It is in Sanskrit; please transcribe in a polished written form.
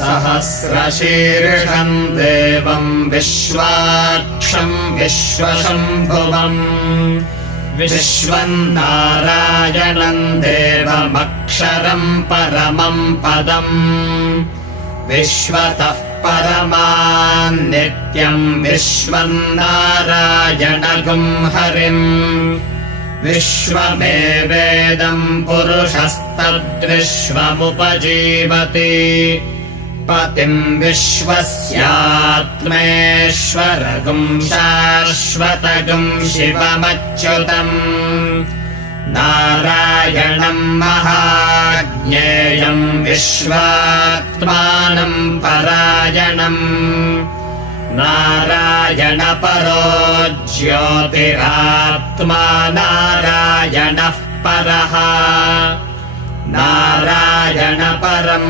सहस्रशीर्षम् देवम् विश्वाक्षम् विश्वशम्भुवम् विश्वम् नारायणम् देवमक्षरम् परमम् पदम् विश्वतः परमान् नित्यम् विश्वम् नारायणगुम् हरिम् विश्वमेवेदम् पुरुषस्तद्विश्वमुपजीवति पतिम् विश्वस्यात्मेश्वरगुम् शाश्वतगुम् शिवमच्युतम् नारायणम् महाज्ञेयम् विश्वात्मानम् परायणम् नारायणपरो ज्योतिरात्मा नारायणः परः नारायणपरम्